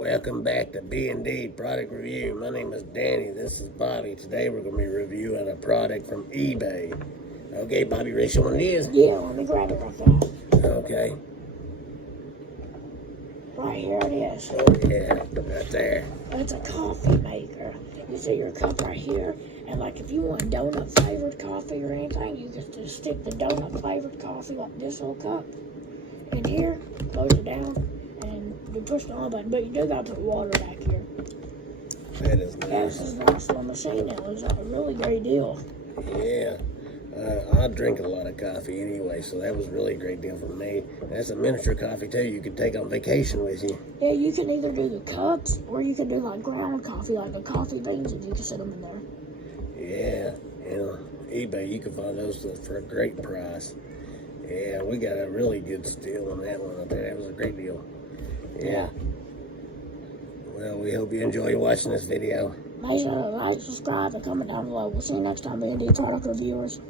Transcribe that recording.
Welcome back to B&D Product Review. My name is Danny. This is Bobby. Today we're going to be reviewing a product from eBay. Okay, Bobby, ready to show what it is? Yeah, let me grab it right there. Okay. Right here it is. Oh, yeah, right there. It's a coffee maker. You see your cup right here, and like if you want donut flavored coffee or anything, you just stick the donut flavored coffee like this little cup in here, close it down, and you push the on button. But you do got to put water back here. That is nice. Yeah, this is a nice little machine. It was a really great deal. Yeah. I drink a lot of coffee anyway, so that was really a great deal for me. That's a miniature coffee too. You could take on vacation with you. Yeah, you can either do the cups or you can do like ground coffee, like the coffee beans, and you can set them in there. Yeah, eBay, you can find those for a great price. Yeah, we got a really good steal on that one up there. That was a great deal. Yeah. Well, we hope you enjoy watching this video. Make sure to like, subscribe, and comment down below. We'll see you next time, B&D Product Reviewers.